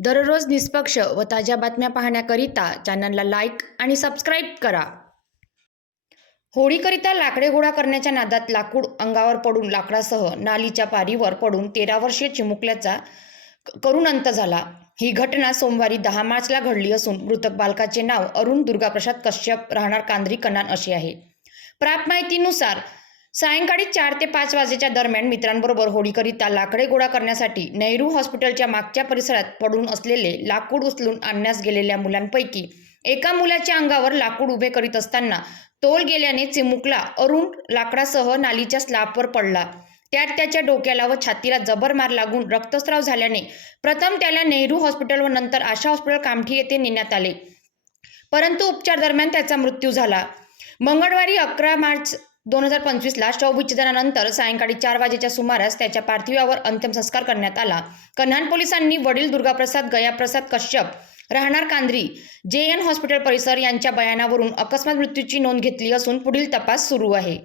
दररोज निष्पक्ष व ताज्या बातम्या पाहण्याकरिता चॅनलला लाईक आणि सबस्क्राईब करा. होळीकरिता लाकडे गोळा करण्याच्या नादात लाकूड अंगावर पडून लाकडासह नालीच्या पारीवर पडून तेरा वर्षीय चिमुकल्याचा करून करुण अंत झाला. ही घटना सोमवारी दहा मार्चला घडली असून मृतक बालकाचे नाव अरुण दुर्गाप्रसाद कश्यप राहणार कांद्री कनान असे आहे. प्राप्त माहितीनुसार सायंकाळी चार ते पाच वाजेच्या दरम्यान मित्रांबरोबर होळीकरिता लाकडे गोळा करण्यासाठी नेहरू हॉस्पिटलच्या मागच्या परिसरात पडून असलेले लाकूड उचलून आणण्यास गेलेल्या मुलांपैकी एका मुलाच्या अंगावर लाकूड उभे करीत असताना तोल गेल्याने चिमुकला अरुण लाकडासह नालीच्या स्लॅबवर पडला. त्यात त्याच्या डोक्याला व छातीला जबर मार लागून रक्तस्राव झाल्याने प्रथम त्याला नेहरू हॉस्पिटल व नंतर आशा हॉस्पिटल कामठी येथे नेण्यात आले. परंतु उपचार दरम्यान त्याचा मृत्यू झाला. मंगळवारी अकरा मार्च दोन हजार पंचवीसला शवविच्छेदनानंतर सायंकाळी चार वाजेच्या सुमारास त्याच्या पार्थिवावर अंत्यसंस्कार करण्यात आला. कन्हान पोलिसांनी वडील दुर्गाप्रसाद गयाप्रसाद कश्यप राहणार कांद्री जे एन हॉस्पिटल परिसर यांच्या बयानावरून अकस्मात मृत्यूची नोंद घेतली असून पुढील तपास सुरू आहे.